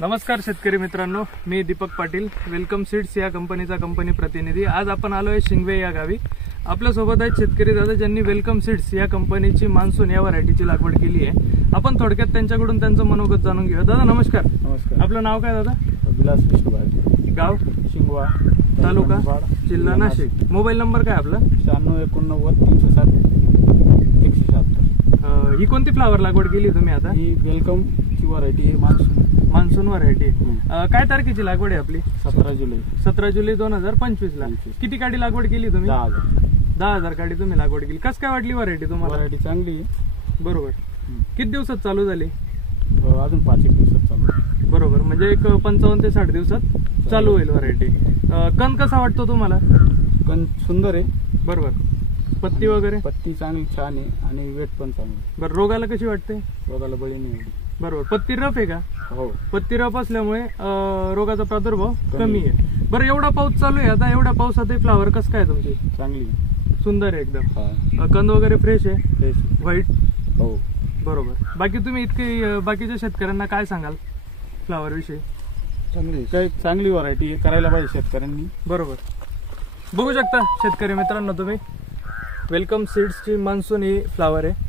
नमस्कार शेतकरी मित्रांनो, मी दीपक पाटील, वेलकम सीड्स या कंपनीचा कंपनी प्रतिनिधी। आज आपण आलोय शिंगवे या गावी। आपल्या सोबत आहेत शेतकरी दादा ज्यांनी वेलकम सीड्स या कंपनीची मान्सून या व्हरायटीची लागवड केली आहे। आपण थोडक्यात त्यांच्याकडून त्यांचं मनोगत जाणून घेऊया। दादा नमस्कार। नमस्कार। आपलं नाव काय दादा? विलास विष्णुभाई, गाव शिंगवा, तालुका जिल्हा नाशिक। मोबाईल नंबर काय आपला? 9689 360 176। ही कोणती फ्लावर लागवड केली तुम्ही आता? ही वेलकम ची व्हरायटी आहे, मान्सून व्हरायटी। काय तारखेची लागवड आहे आपली? 17 जुलै 17 जुलै 2025 ला। किती गाडी लागवड केली तुम्ही? 10,000 गाडी तुम्ही लागवड केली। कसं काय वाटली व्हरायटी तुम्हाला? व्हरायटी चांगली आहे। बरोबर। किती दिवसात चालू झाली? अजून 5-1 दिवसात चालू। बरोबर, म्हणजे एक 55 ते 60 दिवसात चालू होईल व्हरायटी। कण कसा वाटतो तुम्हाला? कण सुंदर आहे। बरोबर। पत्ती वगैरे? पत्ती चांगली छान आहे आणि वेट पण चांगली। बरं, रोगाला कशी वाटते? रोगाला बळी नाही एवढी। बरोबर। पत्ती रफ आहे का? हो, पत्ती रफ असल्यामुळे रोगाचा प्रादुर्भाव कमी आहे। बरं, एवढा पाऊस चालू आहे आता, एवढ्या पावसात फ्लावर कसं काय तुमची? चांगली आहे, सुंदर आहे एकदम। कंद वगैरे फ्रेश आहे, फ्रेश, व्हाईट? हो बरोबर। बाकी तुम्ही इतके बाकीच्या शेतकऱ्यांना काय सांगाल फ्लावर विषयी? चांगली काही चांगली व्हरायटी करायला पाहिजे शेतकऱ्यांनी। बरोबर। बघू शकता शेतकरी मित्रांनो तुम्ही, वेलकम सीड्सची मान्सून ही फ्लावर आहे।